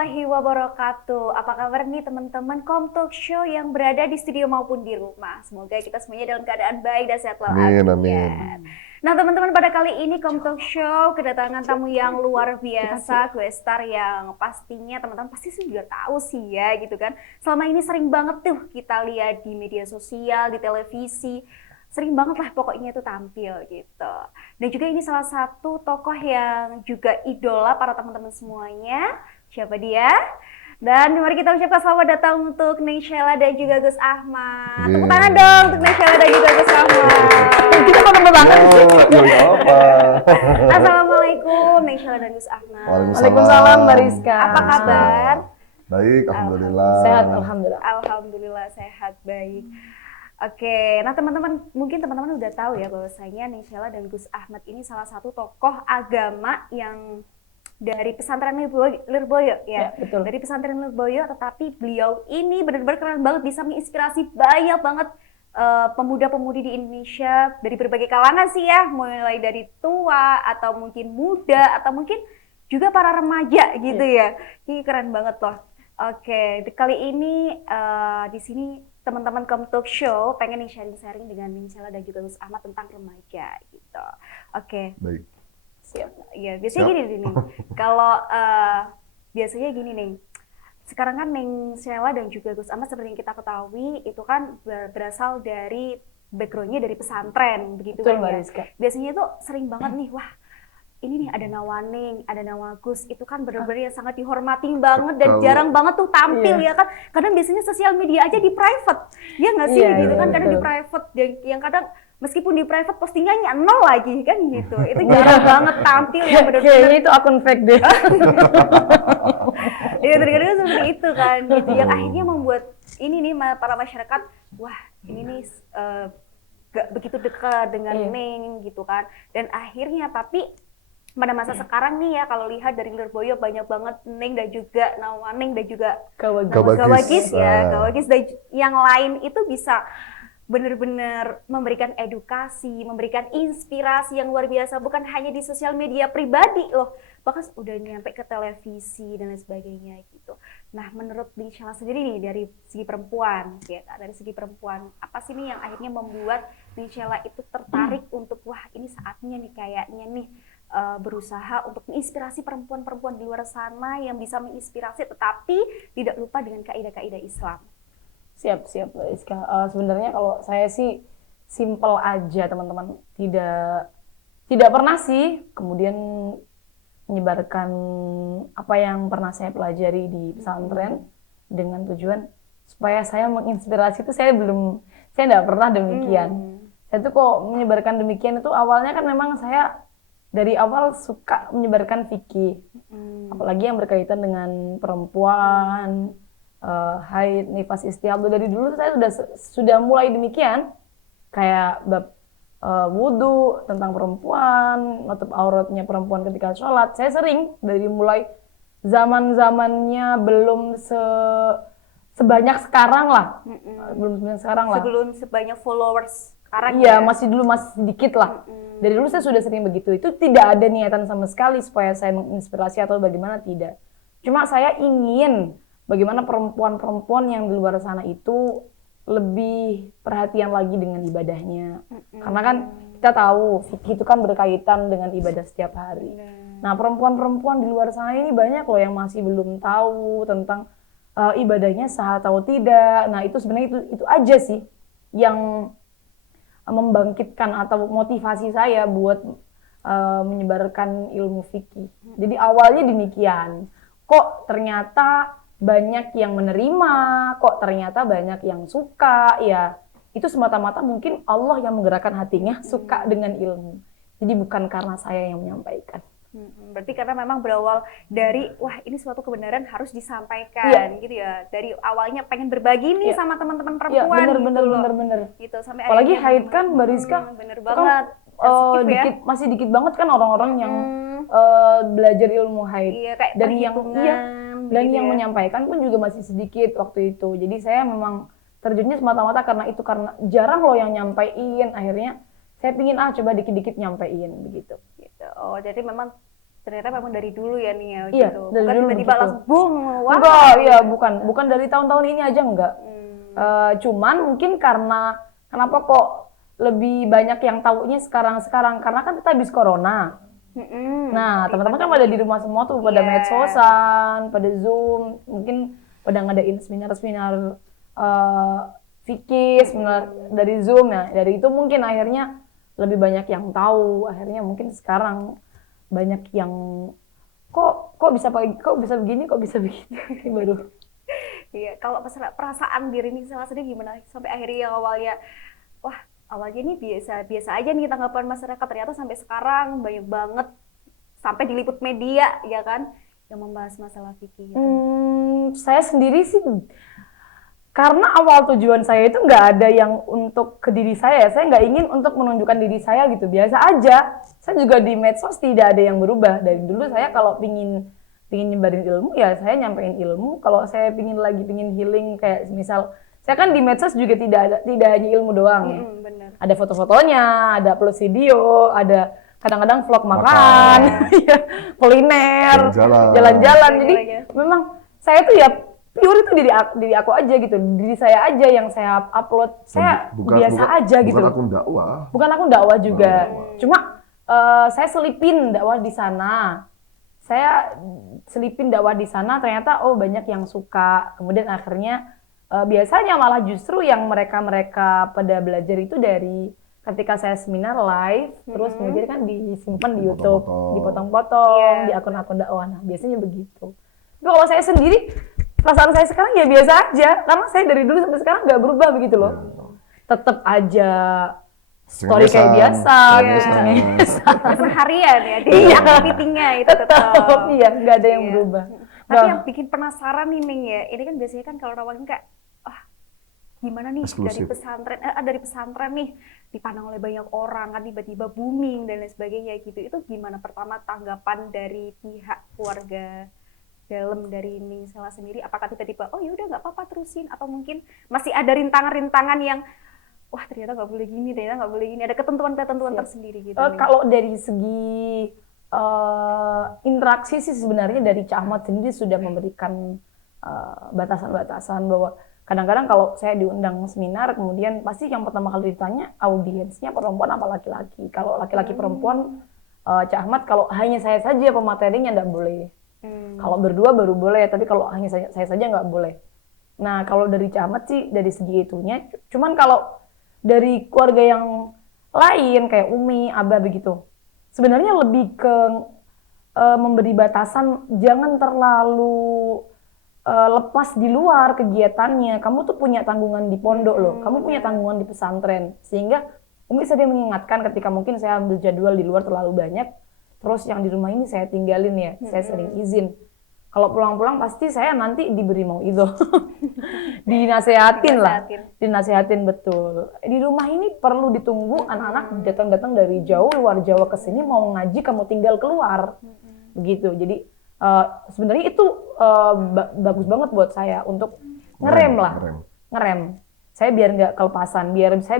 warahmatullahi wabarakatuh. Apa kabar nih teman-teman Komtalk Show yang berada di studio maupun di rumah? Semoga kita semuanya dalam keadaan baik dan sehat Amin, walafiat. amin. Nah teman-teman, pada kali ini Komtalk Show kedatangan tamu yang luar biasa, guestar yang pastinya teman-teman pasti sudah tahu sih ya gitu kan. Selama ini sering banget tuh kita lihat di media sosial, di televisi, sering banget lah pokoknya itu tampil gitu. Dan juga ini salah satu tokoh yang juga idola para teman-teman semuanya. Siapa dia? Dan mari kita ucapkan selamat datang untuk Neng Sheila dan juga Gus Ahmad. Tepuk tangan dong untuk Neng Sheila dan juga Gus Ahmad. Kita kok nambah banget sih? Ya apa? Assalamualaikum Neng Sheila dan Gus Ahmad. Waalaikumsalam Mbak Rizka. Apa kabar? Baik, alhamdulillah. Sehat, alhamdulillah. Alhamdulillah sehat, baik. Oke, nah teman-teman, mungkin teman-teman udah tahu ya bahwasanya Neng Sheila dan Gus Ahmad ini salah satu tokoh agama yang dari pesantren Lirboyo ya. Betul. Dari pesantren Lirboyo, tetapi beliau ini benar-benar keren banget, bisa menginspirasi banyak banget pemuda-pemudi di Indonesia dari berbagai kalangan sih ya, mulai dari tua atau mungkin muda atau mungkin juga para remaja gitu ya. Ini keren banget loh. Oke, kali ini di sini teman-teman Komtalk Show pengen sharing-sharing dengan Neng Sheila dan juga Gus Ahmad tentang remaja gitu. Oke. Baik. Siap. Ya, biasanya Siap. gini nih. Kalau biasanya gini nih. Sekarang kan Neng Sheila dan juga Gus Ahmad seperti yang kita ketahui itu kan berasal dari backgroundnya dari pesantren begitu Betul, kan Mbak ya. Rizka. Biasanya tuh sering banget nih, wah ini nih ada Nawaning, ada Nawagus, itu kan benar-benar yang sangat dihormati banget dan Kalau- jarang banget tuh tampil Iya. ya kan. Kadang biasanya sosial media aja di private, ya nggak sih Iya, gitu kan, iya, kadang di betul. private, yang kadang meskipun di private postingannya nol lagi kan gitu. Itu jarang banget tampil yang benar-benar. Kayaknya itu akun fake deh. Iya, kadang-kadang seperti itu kan gitu, yang akhirnya membuat ini nih para masyarakat, wah ini nih gak begitu dekat dengan Iya. Neng gitu kan, dan akhirnya tapi pada masa sekarang nih ya kalau lihat dari Lirboyo banyak banget Neng dan juga Nawaning dan juga Gawagis. Gawagis dan yang lain itu bisa benar-benar memberikan edukasi, memberikan inspirasi yang luar biasa, bukan hanya di sosial media pribadi loh, bahkan udah nyampe ke televisi dan lain sebagainya gitu. Nah, menurut Neng Sheila sendiri nih dari segi perempuan, ya dari segi perempuan, apa sih nih yang akhirnya membuat Neng Sheila itu tertarik untuk wah ini saatnya nih kayaknya nih berusaha untuk menginspirasi perempuan-perempuan di luar sana yang bisa menginspirasi tetapi tidak lupa dengan kaidah-kaidah Islam. Siap, Mbak Rizka. Sebenarnya kalau saya sih simple aja teman-teman. Tidak pernah sih kemudian menyebarkan apa yang pernah saya pelajari di pesantren dengan tujuan supaya saya menginspirasi itu saya tidak pernah demikian. Saya tuh kok menyebarkan demikian itu awalnya kan memang saya dari awal suka menyebarkan fikih, apalagi yang berkaitan dengan perempuan, haid, nifas, istihadah. Dari dulu saya sudah mulai demikian, kayak bab wudhu tentang perempuan, nutup auratnya perempuan ketika sholat. Saya sering dari mulai zaman-zamannya belum sebanyak sekarang lah, Sebelum sebanyak followers sekarang iya, ya. masih sedikit lah. Dari dulu saya sudah sering begitu. Itu tidak ada niatan sama sekali supaya saya menginspirasi atau bagaimana, tidak. Cuma saya ingin bagaimana perempuan-perempuan yang di luar sana itu lebih perhatian lagi dengan ibadahnya. Karena kan kita tahu fikih itu kan berkaitan dengan ibadah setiap hari. Nah, perempuan-perempuan di luar sana ini banyak loh yang masih belum tahu tentang ibadahnya sah atau tidak. Nah, itu sebenarnya itu aja sih yang membangkitkan atau motivasi saya buat menyebarkan ilmu fikih. Jadi awalnya demikian. Kok ternyata banyak yang menerima, kok ternyata banyak yang suka, ya itu semata-mata mungkin Allah yang menggerakkan hatinya suka dengan ilmu. Jadi bukan karena saya yang menyampaikan. Berarti karena memang berawal dari wah ini suatu kebenaran harus disampaikan gitu ya. Dari awalnya pengen berbagi nih sama teman-teman perempuan Bener. gitu sampai apalagi akhirnya haid kan Mbak Rizka, bener itu banget. kan, Sensitif ya. masih dikit banget kan orang-orang yang belajar ilmu haid. Iya, kayak Dan yang perhitungan dan gitu yang ya. menyampaikan pun juga masih sedikit waktu itu. Jadi saya memang terjunnya semata-mata karena jarang loh yang nyampein. Akhirnya saya pingin coba dikit-dikit nyampein begitu. Gitu. Oh, jadi memang ternyata memang dari dulu ya nih ya Iya, gitu. dari Bukan dulu tiba-tiba begitu. langsung boom, wah. Enggak, iya bukan dari tahun-tahun ini aja enggak. Cuman mungkin karena kenapa kok lebih banyak yang taunya sekarang karena kan kita habis corona. Nah, teman-teman kan pada di rumah semua tuh, pada Iya. medsosan, pada Zoom, mungkin pada ngadain seminar-seminar fikih, seminar dari Zoom ya. Dari itu mungkin akhirnya lebih banyak yang tahu. Akhirnya mungkin sekarang banyak yang kok bisa begini, kok bisa begitu baru. Iya, kalau perasaan diri nih salah sendiri gimana? Sampai akhirnya yang awalnya, wah awalnya ini biasa aja nih tanggapan masyarakat, ternyata sampai sekarang banyak banget sampai diliput media ya kan yang membahas masalah fikih gitu. Saya sendiri sih karena awal tujuan saya itu nggak ada yang untuk ke diri saya nggak ingin untuk menunjukkan diri saya gitu, biasa aja. Saya juga di medsos tidak ada yang berubah. Dari dulu saya kalau pingin nyebarin ilmu ya saya nyampein ilmu. Kalau saya pingin healing, kayak misal saya kan di medsos juga tidak hanya ilmu doang. Bener. Ada foto-fotonya, ada upload video, ada kadang-kadang vlog makan, ya, kuliner, jalan-jalan. Jadi memang saya tuh ya pure itu diri aku aja gitu, diri saya aja yang saya upload. Saya biasa aja gitu. Bukan akun dakwah juga. Cuma saya selipin dakwah di sana. Ternyata banyak yang suka. Kemudian akhirnya biasanya malah justru yang mereka pada belajar itu dari ketika saya seminar live, terus kemudian kan disimpan di YouTube, dipotong-potong di akun-akun dakwah. Nah, biasanya begitu. Tapi kalau saya sendiri, perasaan saya sekarang ya biasa aja, karena saya dari dulu sampai sekarang nggak berubah begitu loh. Tetap aja story kayak biasa, seharian ya di activity-nya itu tetap. Iya, nggak ada yang berubah. Tapi yang bikin penasaran nih Ning ya, ini kan biasanya kan kalau rawan kayak gimana nih dari pesantren nih dipandang oleh banyak orang kan, tiba-tiba booming dan lain sebagainya gitu. Itu gimana pertama tanggapan dari pihak keluarga dalam dari Ning Sela sendiri? Apakah tiba-tiba ya udah nggak apa-apa terusin, atau mungkin masih ada rintangan-rintangan yang wah ternyata nggak boleh gini, ada ketentuan-ketentuan tersendiri gitu? Kalau dari segi interaksi sih sebenarnya dari Cak Ahmad sendiri sudah memberikan batasan-batasan bahwa kadang-kadang kalau saya diundang seminar, kemudian pasti yang pertama kali ditanya audiensnya perempuan apa laki-laki. Kalau laki-laki perempuan, Cak Ahmad kalau hanya saya saja pematerinya nggak boleh. Kalau berdua baru boleh, tapi kalau hanya saya saja nggak boleh. Nah kalau dari Cak Ahmad sih dari segi itunya, cuman kalau dari keluarga yang lain kayak Umi, Abah begitu, sebenarnya lebih ke memberi batasan, jangan terlalu lepas di luar kegiatannya. Kamu tuh punya tanggungan di pondok loh, kamu punya tanggungan di pesantren. Sehingga Umi sering mengingatkan ketika mungkin saya ambil jadwal di luar terlalu banyak, terus yang di rumah ini saya tinggalin ya, saya sering izin. Kalau pulang-pulang pasti saya nanti diberi mauidhah. Dinasehatin betul. Di rumah ini perlu ditunggu, anak-anak datang-datang dari jauh, luar Jawa ke sini mau ngaji, kamu tinggal keluar. Begitu. Jadi sebenarnya itu bagus banget buat saya untuk ngerem. Saya biar nggak kelepasan, biar saya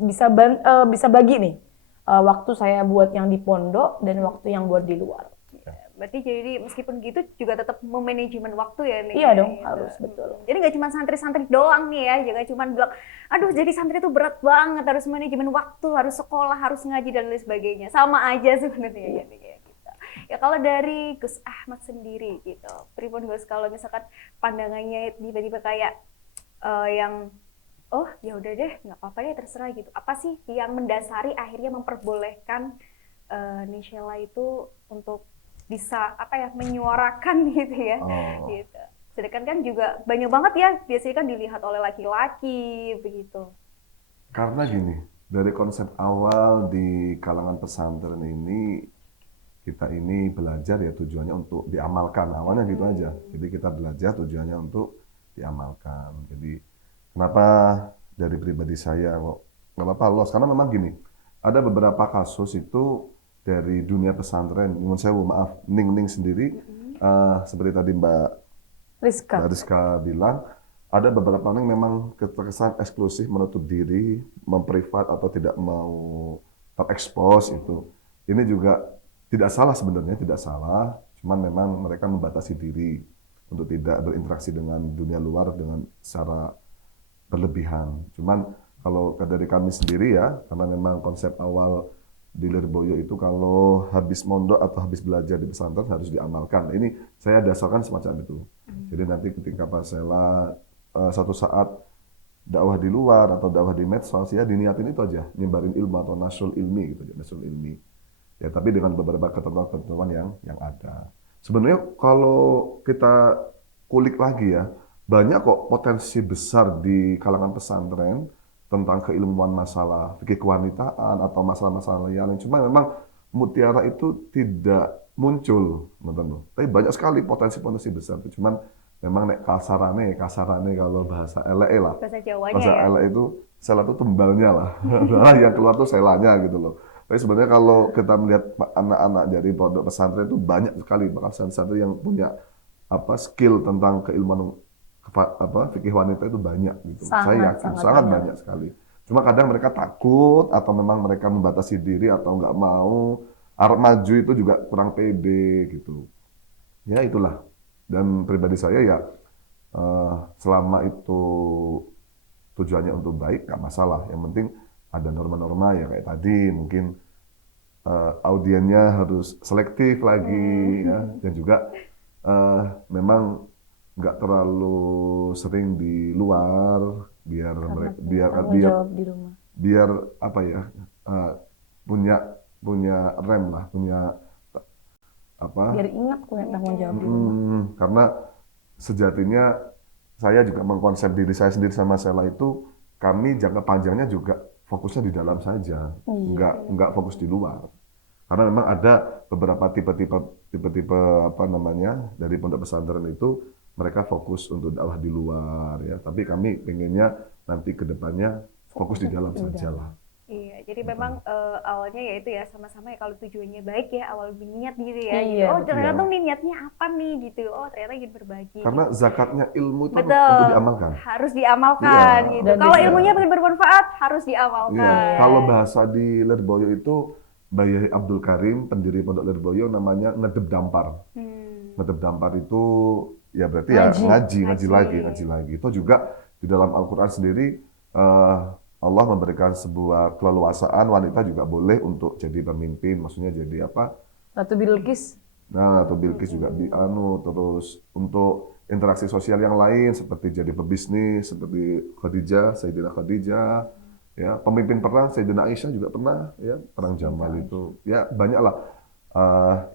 bisa bagi nih waktu saya buat yang di pondok dan waktu yang buat di luar. Berarti jadi meskipun gitu juga tetap memanajemen waktu ya nih. Iya dong, harus betul. Jadi nggak cuma santri-santri doang nih ya, jangan cuma bilang, aduh jadi santri itu berat banget, harus manajemen waktu, harus sekolah, harus ngaji dan lain sebagainya. Sama aja sebenarnya ya kayak gitu. Ya kalau dari Gus Ahmad sendiri gitu, pripun Gus kalau misalkan pandangannya tiba-tiba kayak yang ya udah deh nggak apa-apa deh terserah gitu. Apa sih yang mendasari akhirnya memperbolehkan Ning Sela itu untuk bisa menyuarakan gitu ya. Gitu. Sedangkan kan juga banyak banget ya biasanya kan dilihat oleh laki-laki begitu. Karena gini, dari konsep awal di kalangan pesantren ini, kita ini belajar ya tujuannya untuk diamalkan, awalnya gitu aja. Jadi kita belajar tujuannya untuk diamalkan. Jadi kenapa dari pribadi saya kok nggak apa-apa lolos, karena memang gini, ada beberapa kasus itu dari dunia pesantren, nyuwun sewu maaf, Ning sendiri, seperti tadi Mbak Rizka bilang, ada beberapa orang memang terkesan eksklusif, menutup diri, memprivat atau tidak mau terekspos itu. Ini juga tidak salah sebenarnya, tidak salah. Cuman memang mereka membatasi diri untuk tidak berinteraksi dengan dunia luar dengan secara berlebihan. Cuman kalau dari kami sendiri ya, karena memang konsep awal di Lirboyo itu kalau habis mondok atau habis belajar di pesantren harus diamalkan. Nah, ini saya dasarkan semacam itu. Jadi nanti ketika Pak Sela suatu saat dakwah di luar atau dakwah di medsos ya diniatin itu aja, nyebarin ilmu atau nasyul ilmi gitu, nasyul ilmi. Ya tapi dengan beberapa ketentuan yang ada. Sebenarnya kalau kita kulik lagi ya, banyak kok potensi besar di kalangan pesantren tentang keilmuan masalah fikih kewanitaan atau masalah-masalah yang lain. Cuma memang mutiara itu tidak muncul, teman-teman. Tapi banyak sekali potensi-potensi besar. Cuman memang nek kasarane kalau bahasa elek lah. Bahasa Jawanya Bahasa ya. elek itu sela itu tembalnya lah. Yang keluar tuh selanya gitu loh. Tapi sebenarnya kalau kita melihat anak-anak dari pondok pesantren itu banyak sekali bahkan santri yang punya skill tentang keilmuan fikih wanita itu banyak gitu. Saya yakin sangat banyak sekali. Cuma kadang mereka takut atau memang mereka membatasi diri atau nggak mau. Arab maju itu juga kurang pede gitu. Ya itulah. Dan pribadi saya ya selama itu tujuannya untuk baik nggak masalah. Yang penting ada norma-norma ya kayak tadi mungkin audiennya harus selektif lagi ya dan juga memang nggak terlalu sering di luar biar biar apa ya punya rem lah punya apa biar ingat punya tanggung jawab di rumah. Karena sejatinya saya juga mengkonsep diri saya sendiri sama Sela itu kami jangka panjangnya juga fokusnya di dalam saja, nggak fokus di luar. Karena memang ada beberapa tipe-tipe apa namanya dari pondok pesantren itu mereka fokus untuk dakwah di luar ya. Tapi kami pengennya nanti ke depannya fokus di dalam saja lah. Iya, jadi memang awalnya ya itu ya sama-sama ya kalau tujuannya baik ya awal niat gitu ya. Iya, Gitu. Oh ternyata tuh niatnya apa nih gitu. Oh ternyata ingin berbagi. Karena zakatnya ilmu itu betul, untuk diamalkan. Harus diamalkan Iya. gitu. Kalau ilmunya pengen bermanfaat harus diamalkan. Iya. Kalau bahasa di Lirboyo itu Bayi Abdul Karim pendiri Pondok Lirboyo namanya ngedeb dampar. Ngedeb dampar itu ya berarti ngaji lagi. Itu juga di dalam Al-Quran sendiri Allah memberikan sebuah keleluasaan wanita juga boleh untuk jadi pemimpin, maksudnya jadi apa? Ratu Bilqis. Nah, Ratu Bilqis juga terus untuk interaksi sosial yang lain seperti jadi pebisnis seperti Sayyidina Khadijah, ya pemimpin perang Sayyidina Aisyah juga pernah, ya perang Jamal itu, ya banyaklah.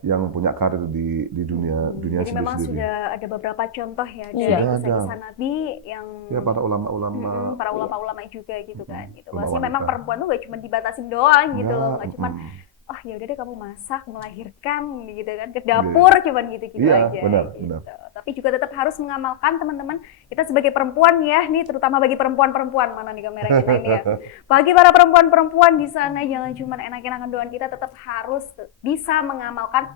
Yang punya karir di dunia Jadi memang sendiri. Sudah ada beberapa contoh ya dari kisah-kisah Nabi yang ya para ulama-ulama para ulama-ulama juga gitu kan. Gitu. Ulama Maksudnya memang wanita. perempuan tuh gak cuma dibatasin doang gitu loh, nggak cuma mm. oh ya udah deh kamu masak, melahirkan gitu kan, ke dapur cuman gitu-gitu Iya, aja. benar, gitu. benar. Tapi juga tetap harus mengamalkan teman-teman. Kita sebagai perempuan ya, nih terutama bagi perempuan-perempuan mana nih kamera kita ini ya. Bagi para perempuan-perempuan di sana jangan cuma enak-enakan doang, kita tetap harus bisa mengamalkan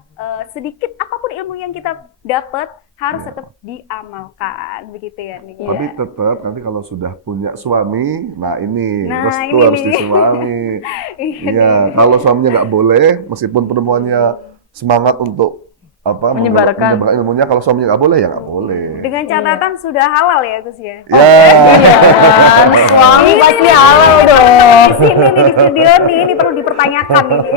sedikit apapun ilmu yang kita dapat harus tetap diamalkan begitu ya nih. Tapi tetap nanti kalau sudah punya suami, nah ini Nah, restu ini harus nih. di suami. Iya Iya, kalau suaminya nggak boleh, meskipun perempuannya semangat untuk Menyebarkan ilmunya, kalau suaminya nggak boleh ya nggak boleh. Dengan catatan sudah halal ya Gus ya. Ya, Iya kan, suami pasti halal dong. Di sini nih di studio nih, ini perlu dipertanyakan ini.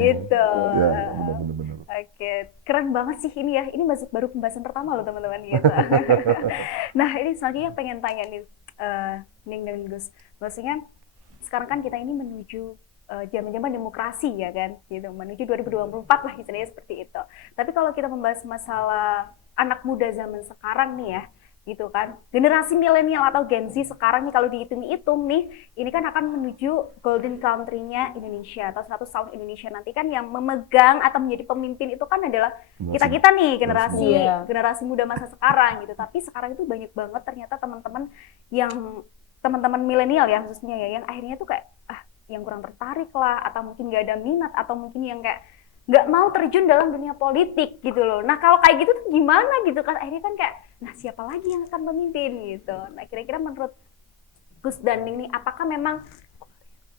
Gitu. ya benar-benar. Oke, keren banget sih ini ya. Ini baru pembahasan pertama loh teman-teman gitu. Nah ini selanjutnya pengen tanya nih, Ning dan Gus. Maksudnya sekarang kan kita ini menuju zaman-zaman demokrasi ya kan, gitu. Menuju 2024 lah istilahnya seperti itu. Tapi kalau kita membahas masalah anak muda zaman sekarang nih ya, gitu kan, generasi milenial atau Gen Z sekarang nih kalau dihitung-hitung nih, ini kan akan menuju golden country-nya Indonesia atau 100 tahun Indonesia nanti kan yang memegang atau menjadi pemimpin itu kan adalah kita nih generasi muda masa sekarang gitu. Tapi sekarang itu banyak banget ternyata teman-teman milenial ya khususnya ya, yang akhirnya tuh kayak yang kurang tertarik lah, atau mungkin gak ada minat, atau mungkin yang kayak nggak mau terjun dalam dunia politik gitu loh. Nah kalau kayak gitu tuh gimana gitu kan, akhirnya kan kayak nah siapa lagi yang akan memimpin gitu. Nah kira-kira menurut Gus dan Ning nih, apakah memang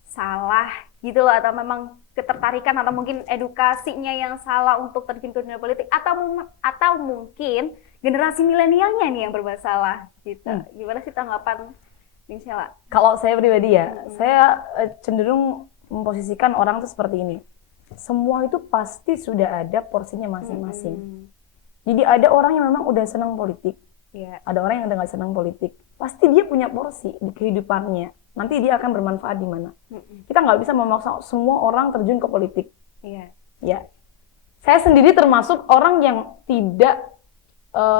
salah gitu loh, atau memang ketertarikan atau mungkin edukasinya yang salah untuk terjun ke dunia politik, atau mungkin generasi milenialnya nih yang bermasalah gitu. Gimana sih tanggapan Bing Sheila? Kalau saya pribadi ya, saya cenderung memposisikan orang tuh seperti ini. Semua itu pasti sudah ada porsinya masing-masing. Jadi ada orang yang memang udah senang politik, ada orang yang udah nggak senang politik. Pasti dia punya porsi di kehidupannya. Nanti dia akan bermanfaat di mana. Kita nggak bisa memaksa semua orang terjun ke politik. Ya, saya sendiri termasuk orang yang tidak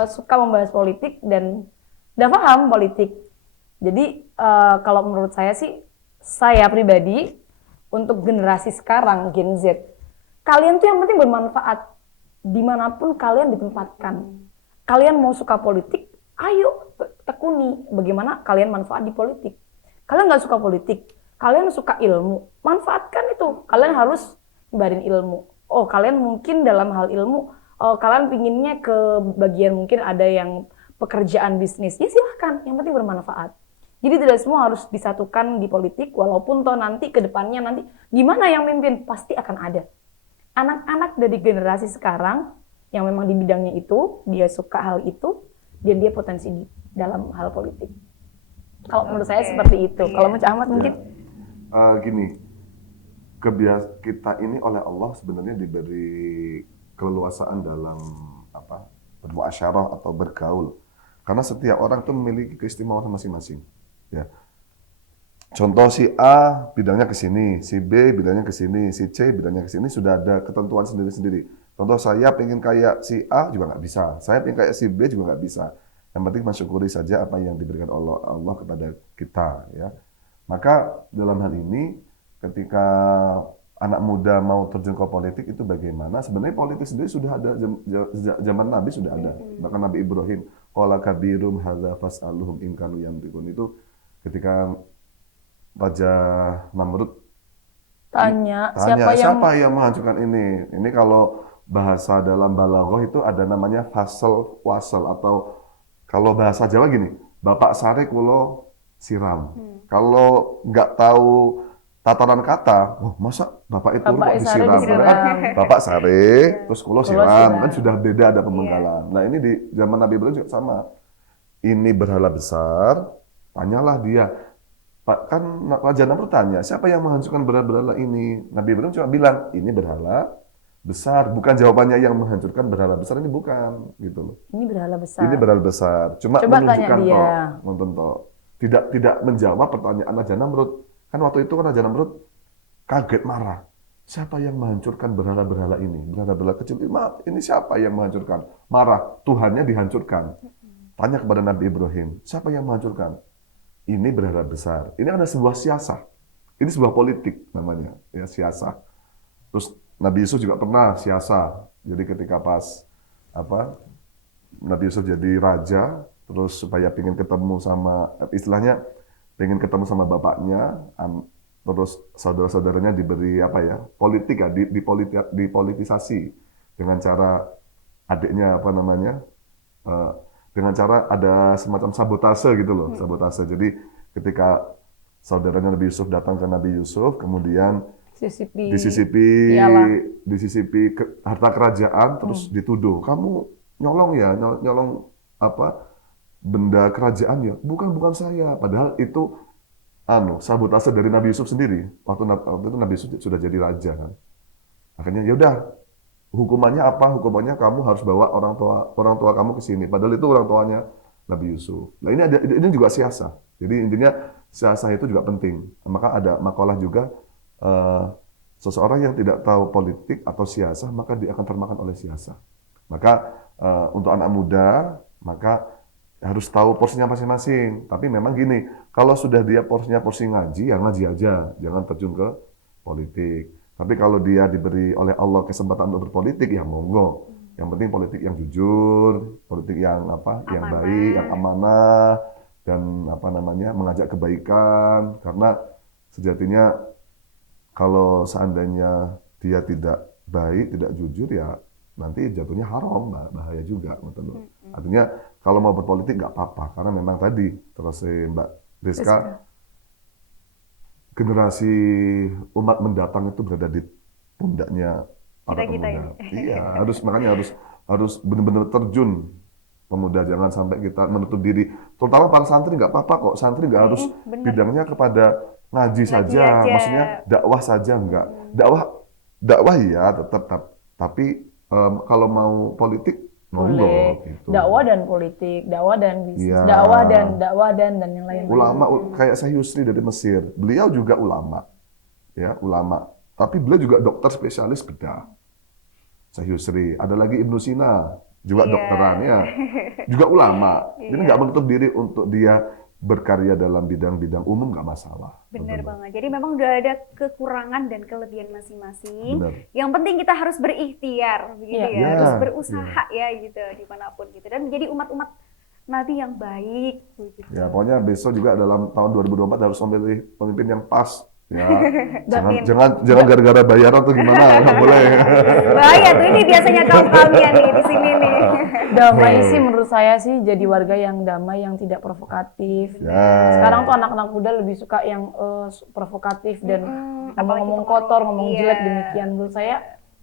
suka membahas politik dan nggak paham politik. Jadi kalau menurut saya sih, saya pribadi untuk generasi sekarang Gen Z, kalian tuh yang penting bermanfaat dimanapun kalian ditempatkan. Kalian mau suka politik, ayo tekuni bagaimana kalian manfaat di politik. Kalian nggak suka politik, kalian suka ilmu, manfaatkan itu. Kalian harus nyebarin ilmu. Oh, kalian mungkin dalam hal ilmu, kalian pinginnya ke bagian mungkin ada yang pekerjaan bisnis, ya silahkan, yang penting bermanfaat. Jadi tidak semua harus disatukan di politik, walaupun toh nanti ke depannya nanti gimana yang mimpin, pasti akan ada. Anak-anak dari generasi sekarang yang memang di bidangnya itu, dia suka hal itu, dan dia potensi di dalam hal politik. Kalau menurut saya seperti itu. Kalau Mas Ahmad mungkin? Gini, kita ini oleh Allah sebenarnya diberi keleluasaan dalam bermuasyarah atau bergaul. Karena setiap orang itu memiliki keistimewaan masing-masing. Ya. Contoh si A bidangnya ke sini, si B bidangnya ke sini, si C bidangnya ke sini, sudah ada ketentuan sendiri-sendiri. Contoh saya pengen kayak si A juga nggak bisa, saya pengen kayak si B juga nggak bisa. Yang penting mensyukuri saja apa yang diberikan Allah kepada kita. Ya. Maka dalam hal ini, ketika anak muda mau terjun ke politik itu bagaimana? Sebenarnya politik sendiri sudah ada, zaman Nabi sudah ada. Bahkan Nabi Ibrahim, qala kabirum hadza fas'aluhum in kanu yantiqun, itu ketika Raja Namrud tanya siapa yang menghancurkan ini? Ini kalau bahasa dalam balaghah itu ada namanya fasal wasal, atau kalau bahasa Jawa gini, bapak sare kulo siram. Kalau nggak tahu tatanan kata, masa bapak itu kok disiram? Bapak sare, terus kulo siram, kan sudah beda, ada pemenggalan. Nah ini di zaman Nabi Ibrahim juga sama. Ini berhala besar, tanyalah dia. Kan Raja Namrud tanya, siapa yang menghancurkan berhala-berhala ini? Nabi Ibrahim cuma bilang, ini berhala besar. Bukan jawabannya yang menghancurkan berhala besar, ini bukan. Gitu loh. Ini berhala besar. Ini berhala besar. Cuma coba menunjukkan tanya dia. Tidak menjawab pertanyaan Raja Namrud. Kan waktu itu kan Raja Namrud kaget, marah. Siapa yang menghancurkan berhala-berhala ini? Berhala-berhala kecil, ini siapa yang menghancurkan? Marah, Tuhannya dihancurkan. Tanya kepada Nabi Ibrahim, siapa yang menghancurkan? Ini berhala besar. Ini ada sebuah siasah. Ini sebuah politik namanya, ya siasah. Terus Nabi Yusuf juga pernah siasah. Jadi ketika pas Nabi Yusuf jadi raja, terus supaya pengen ketemu sama, istilahnya pengen ketemu sama bapaknya, terus saudara-saudaranya diberi politik ya, dipolitisasi dengan cara adiknya dengan cara ada semacam sabotase gitu loh, sabotase. Jadi ketika saudaranya Nabi Yusuf datang ke Nabi Yusuf, kemudian disisipi harta kerajaan, terus dituduh, kamu nyolong ya, nyolong benda kerajaan ya? Bukan saya. Padahal itu sabotase dari Nabi Yusuf sendiri. Waktu itu Nabi Yusuf sudah jadi raja kan. Akhirnya ya udah, hukumannya apa? Hukumannya kamu harus bawa orang tua kamu ke sini. Padahal itu orang tuanya Nabi Yusuf. Nah ini juga siasah. Jadi intinya siasah itu juga penting. Maka ada makalah juga, seseorang yang tidak tahu politik atau siasah, maka dia akan termakan oleh siasah. Maka untuk anak muda, maka harus tahu porsinya masing-masing. Tapi memang gini, kalau sudah dia porsinya porsi ngaji, ya ngaji aja, jangan terjun ke politik. Tapi kalau dia diberi oleh Allah kesempatan untuk berpolitik, ya monggo. Yang penting politik yang jujur, politik yang yang baik, yang amanah, dan mengajak kebaikan. Karena sejatinya kalau seandainya dia tidak baik, tidak jujur, ya nanti jatuhnya haram, bahaya juga. Artinya kalau mau berpolitik nggak apa-apa, karena memang tadi terus Mbak Rizka generasi umat mendatang itu berada di pundaknya para Kita-kita pemuda. Iya, makanya harus benar-benar terjun pemuda, jangan sampai kita menutup diri. Terutama para santri nggak apa-apa kok, santri nggak harus bener. bidangnya kepada ngaji saja, aja. maksudnya dakwah saja nggak. Dakwah ya tetap, tapi kalau mau politik monggo Boleh. gitu. Dakwah dan politik, dakwah dan bisnis, Iya. dakwah dan yang lain-lain. Ulama kayak Syekh Yusri dari Mesir, beliau juga ulama, ya ulama. Tapi beliau juga dokter spesialis bedah. Syekh Yusri, ada lagi Ibnu Sina, juga Iya. dokteran ya, juga ulama. Jadi nggak menutup diri untuk dia berkarya dalam bidang-bidang umum nggak masalah. Bener banget. Jadi memang udah ada kekurangan dan kelebihan masing-masing. Bener. Yang penting kita harus berikhtiar, begitu Iya. ya, Iya, harus berusaha ya gitu dimanapun gitu dan menjadi umat-umat Nabi yang baik, begitu. Ya, pokoknya besok juga dalam tahun 2024 harus memilih pemimpin yang pas. Ya, jangan gara-gara bayaran tuh gimana, nggak boleh. Bahaya tuh ini biasanya kaum-kaumnya nih di sini nih. Damai sih menurut saya sih jadi warga yang damai, yang tidak provokatif. Ya. Sekarang tuh anak-anak muda lebih suka yang provokatif dan ngomong-ngomong kotor, ngomong Iya. jelek demikian. Menurut saya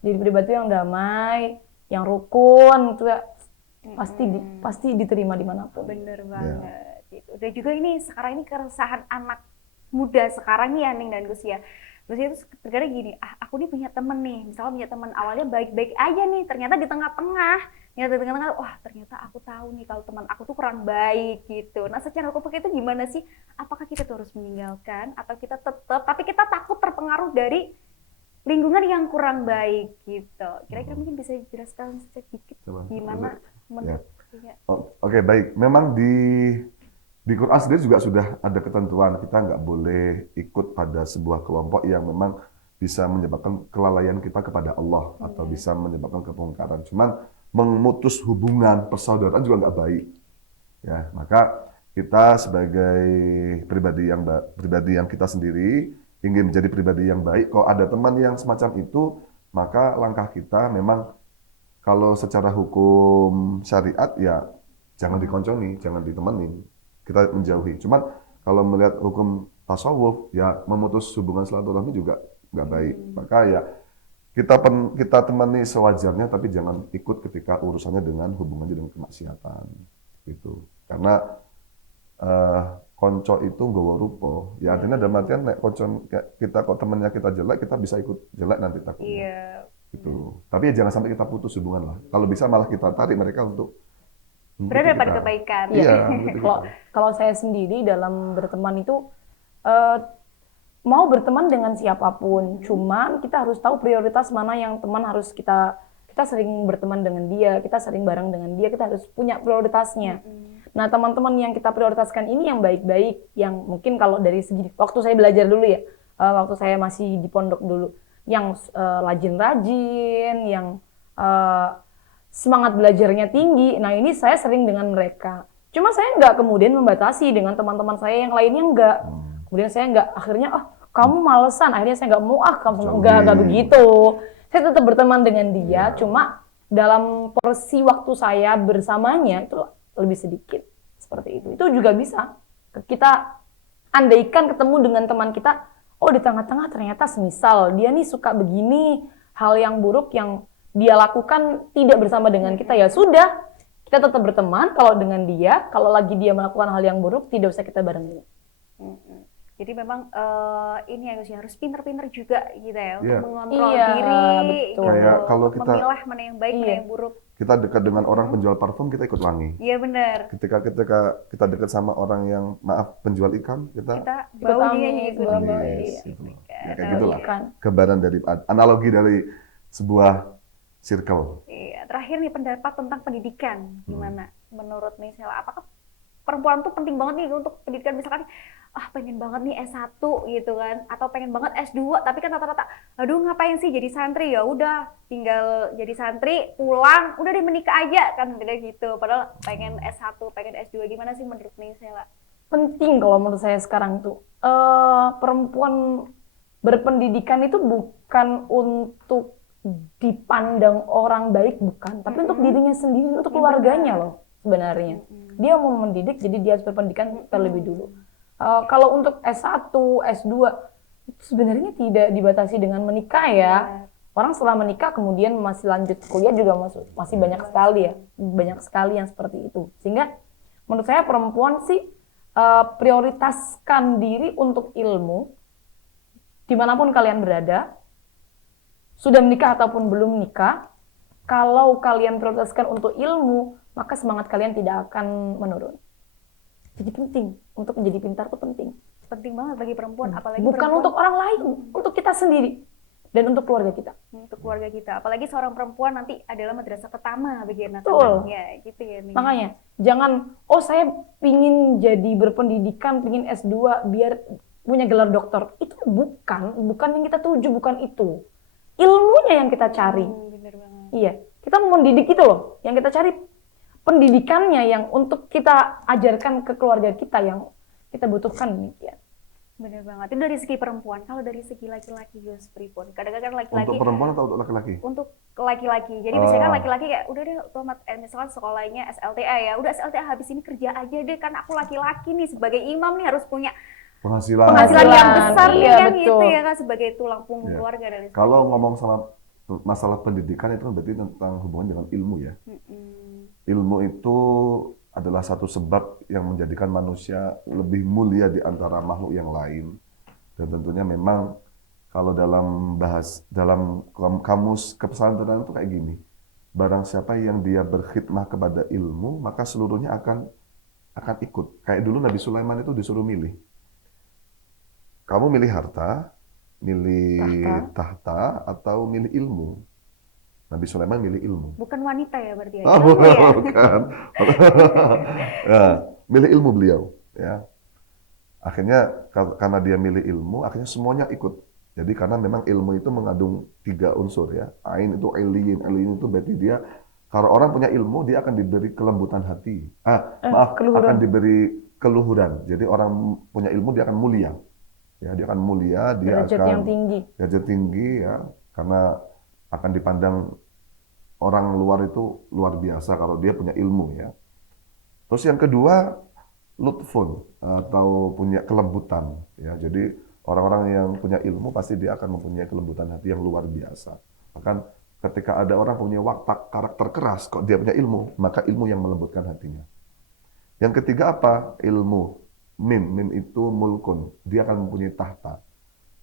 jadi pribadi yang damai, yang rukun itu ya pasti diterima dimanapun. Bener banget. Gitu. Dan juga ini sekarang ini keresahan anak muda sekarang nih ya Ning dan Gus ya. Gus itu terkadang gini, aku nih punya temen nih, misalnya punya temen awalnya baik-baik aja nih, ternyata di tengah-tengah, wah ternyata aku tahu nih kalau teman aku tuh kurang baik gitu. Nah secara hukum itu gimana sih? Apakah kita tuh harus meninggalkan atau kita tetap, tapi kita takut terpengaruh dari lingkungan yang kurang baik gitu. Kira-kira mungkin bisa dijelaskan sedikit gimana menurut Oke, baik. Memang di Quran sendiri juga sudah ada ketentuan kita nggak boleh ikut pada sebuah kelompok yang memang bisa menyebabkan kelalaian kita kepada Allah atau bisa menyebabkan kemungkaran. Cuman memutus hubungan persaudaraan juga nggak baik. Ya, maka kita sebagai pribadi yang kita sendiri ingin menjadi pribadi yang baik. Kalau ada teman yang semacam itu, maka langkah kita memang kalau secara hukum syariat ya jangan dikonconi, jangan ditemenin. Kita menjauhi. Cuman kalau melihat hukum tasawuf ya memutus hubungan silaturahmi juga nggak baik. Maka ya kita temani sewajarnya, tapi jangan ikut ketika urusannya dengan hubungannya dengan kemaksiatan gitu. Karena konco itu nggawa rupa. Ya artinya dalam artian nek konco kita kok temennya kita jelek, kita bisa ikut jelek nanti takutnya. Iya. Gitu. Tapi ya jangan sampai kita putus hubungan lah. Kalau bisa malah kita tarik mereka untuk berada pada kebaikan. Iya. Kalau saya sendiri dalam berteman itu mau berteman dengan siapapun, cuman kita harus tahu prioritas mana yang teman harus kita sering berteman dengan dia, kita sering bareng dengan dia, kita harus punya prioritasnya. Nah, teman-teman yang kita prioritaskan ini yang baik-baik, yang mungkin kalau dari segi waktu saya belajar dulu ya, waktu saya masih di pondok dulu, yang rajin-rajin, yang semangat belajarnya tinggi. Nah, ini saya sering dengan mereka. Cuma saya nggak kemudian membatasi dengan teman-teman saya yang lainnya nggak. Kemudian saya nggak, akhirnya, kamu malesan. Akhirnya saya nggak mau, kamu nggak begitu. Saya tetap berteman dengan dia, cuma dalam porsi waktu saya bersamanya itu lebih sedikit. Seperti itu. Itu juga bisa. Kita andaikan ketemu dengan teman kita, di tengah-tengah ternyata semisal dia nih suka begini, hal yang buruk yang dia lakukan tidak bersama dengan kita, ya sudah, kita tetap berteman. Kalau dengan dia, kalau lagi dia melakukan hal yang buruk, tidak usah kita barengin. Jadi memang ini harus pinter-pinter juga gitu ya untuk mengontrol Iya, diri, betul. Kayak kalau untuk kita memilah mana yang baik, mana yang buruk. Kita dekat dengan orang penjual parfum, kita ikut wangi. Iya benar. Ketika kita dekat sama orang yang penjual ikan, kita bau dia amis, ikut. bau. gitu. Ya, kayak gitulah. Ikan. Gambaran dari analogi dari sebuah circle. Iya, terakhir nih pendapat tentang pendidikan gimana menurut Michelle? Apakah perempuan tuh penting banget nih untuk pendidikan, misalkan pengen banget nih S1 gitu kan, atau pengen banget S2, tapi kan rata-rata aduh ngapain sih jadi santri, ya udah tinggal jadi santri pulang udah deh menikah aja kan kayak gitu, padahal pengen S1 pengen S2. Gimana sih menurut Michelle? Penting kalau menurut saya sekarang tuh perempuan berpendidikan itu bukan untuk dipandang orang baik, bukan, tapi untuk dirinya sendiri, untuk keluarganya loh sebenarnya. Dia mau mendidik, jadi dia harus berpendidikan terlebih dulu. Kalau untuk S1, S2, Sebenarnya tidak dibatasi dengan menikah ya. Orang setelah menikah kemudian masih lanjut kuliah juga masih banyak sekali ya. Banyak sekali yang seperti itu. Sehingga menurut saya perempuan sih prioritaskan diri untuk ilmu dimanapun kalian berada. Sudah menikah ataupun belum menikah, kalau kalian prioritaskan untuk ilmu, maka semangat kalian tidak akan menurun. Jadi penting, untuk menjadi pintar itu penting. Penting banget bagi perempuan, apalagi Bukan perempuan, untuk orang lain, untuk kita sendiri. Dan untuk keluarga kita. untuk keluarga kita. Apalagi seorang perempuan nanti adalah madrasah pertama bagi Betul. anak-anaknya, gitu ya nih. Makanya, jangan, saya pingin jadi berpendidikan, pingin S2 biar punya gelar dokter. Itu bukan yang kita tuju, bukan itu. Ilmunya yang kita cari. Bener banget. Iya, kita mau mendidik itu loh. Yang kita cari pendidikannya yang untuk kita ajarkan ke keluarga kita yang kita butuhkan demikian. Bener banget. Itu dari segi perempuan. Kalau dari segi laki-laki, Gus Pripun, kadang-kadang laki-laki Untuk perempuan atau untuk laki-laki? untuk laki-laki. Jadi misalkan laki-laki kayak udah deh misalkan sekolahnya SLTA ya. Udah SLTA habis ini kerja aja deh, kan aku laki-laki nih sebagai imam nih harus punya Penghasilan penghasilan yang besar nih Iya, kan betul. gitu ya kan sebagai tulang punggung Iya. keluarga dari Kalau ngomong sama masalah pendidikan itu kan berarti tentang hubungan dengan ilmu ya. Ilmu itu adalah satu sebab yang menjadikan manusia lebih mulia di antara makhluk yang lain. Dan tentunya memang kalau dalam kamus kepesantrenan itu kayak gini. Barang siapa yang dia berkhidmah kepada ilmu, maka seluruhnya akan ikut. Kayak dulu Nabi Sulaiman itu disuruh milih. Kamu milih harta, milih tahta, atau milih ilmu. Nabi Sulaiman milih ilmu. Bukan wanita ya berarti ya. Ah, Ilmu ya? bukan. Ya, milih ilmu beliau. Ya. Akhirnya karena dia milih ilmu, akhirnya semuanya ikut. Jadi karena memang ilmu itu mengandung 3 unsur ya. Ain itu ilin itu berarti dia kalau orang punya ilmu dia akan diberi kelembutan hati. Keluhuran. Akan diberi keluhuran. Jadi orang punya ilmu dia akan mulia. Ya, dia akan mulia, dia Derajat akan yang tinggi. derajat tinggi ya, karena akan dipandang orang luar itu luar biasa kalau dia punya ilmu ya. Terus yang kedua, lutfun atau punya kelembutan ya. Jadi orang-orang yang punya ilmu pasti dia akan mempunyai kelembutan hati yang luar biasa. Bahkan ketika ada orang punya watak karakter keras, kok dia punya ilmu, maka ilmu yang melembutkan hatinya. Yang ketiga apa? Ilmu. Mim itu mulkun. Dia akan mempunyai tahta.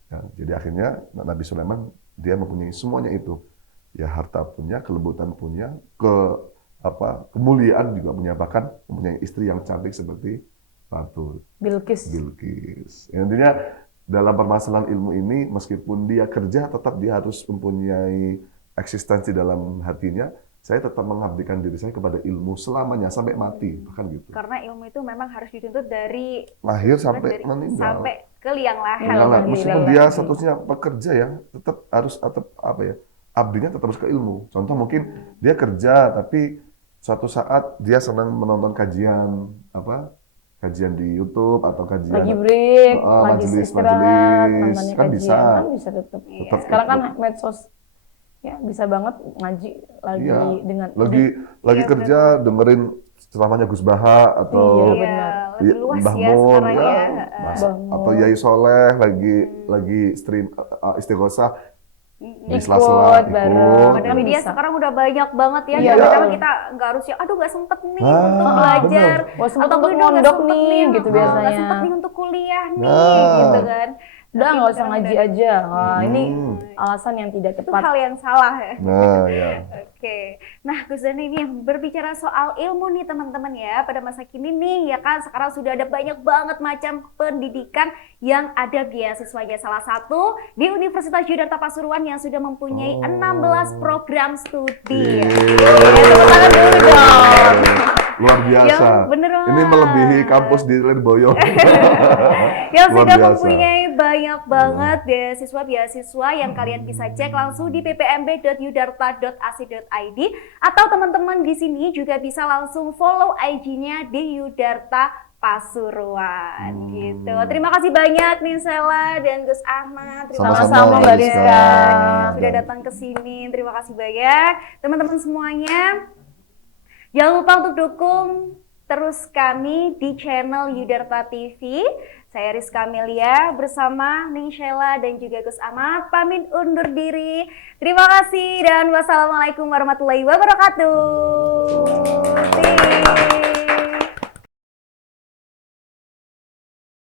Ya, jadi akhirnya Nabi Sulaiman dia mempunyai semuanya itu. Ya harta punya, kelembutan punya, kemuliaan juga punya, bahkan mempunyai istri yang cantik seperti Ratu Bilqis. Ya, intinya dalam permasalahan ilmu ini meskipun dia kerja tetap dia harus mempunyai eksistensi dalam hatinya. Saya tetap mengabdikan diri saya kepada ilmu selamanya sampai mati, bahkan gitu. Karena ilmu itu memang harus dituntut dari Lahir sampai meninggal. sampai ke liang lahat. Enggak lah, Alhamdulillah. meskipun dia statusnya pekerja ya, tetap abdinya tetap harus ke ilmu. Contoh mungkin dia kerja tapi suatu saat dia senang menonton kajian di YouTube atau kajian Lagi break, lagi majelis, istirahat, nontonnya kan kajian, bisa. kan bisa tetap. Tetap Sekarang kan ikut. medsos ya bisa banget ngaji lagi Iya. dengan Lagi kerja dengerin ceramahnya Gus Baha atau Iya, benar. Lebih luas Mbah ya Mun, sekarang ya, ya. Mbah Mun. atau Yai Soleh lagi stream istighosah di Ikut sela-sela bareng. Padahal Kan media bisa. sekarang udah banyak banget ya. Iya. Kadang-kadang kita nggak harus ya, aduh nggak sempet nih untuk belajar. Wah, sempet Atau untuk udah nggak mondok sempet nih, gitu nggak biasanya. sempet nih untuk kuliah nih, Nah. gitu kan. Udah Tapi nggak usah benar-benar ngaji aja. Wah, ini Hmm. alasan yang tidak itu tepat. hal yang salah ya. Nah, ya. Oke, nah Gus Dani ini berbicara soal ilmu nih teman-teman ya, pada masa kini nih ya kan sekarang sudah ada banyak banget macam pendidikan yang ada beasiswanya, salah satu di Universitas Yudharta Pasuruan yang sudah mempunyai 16 program studi. Tepuk tangan dulu dong. Luar biasa. Yang bener Ini banget. melebihi kampus di Lirboyo. Yang Luar sudah biasa. mempunyai banyak banget beasiswa-beasiswa yang kalian bisa cek langsung di ppmb.yudharta.ac.id atau teman-teman di sini juga bisa langsung follow IG-nya di Yudharta Pasuruan gitu. Terima kasih banyak nih Sela dan Gus Ahmad. Terima kasih Sama-sama, Mbak banyak Rizka. sudah datang ke sini. Terima kasih banyak teman-teman semuanya. Jangan lupa untuk dukung terus kami di channel Yudharta TV. Saya Rizka Amelia bersama Ning Sheila dan juga Gus Ahmad pamit undur diri. Terima kasih dan wassalamualaikum warahmatullahi wabarakatuh.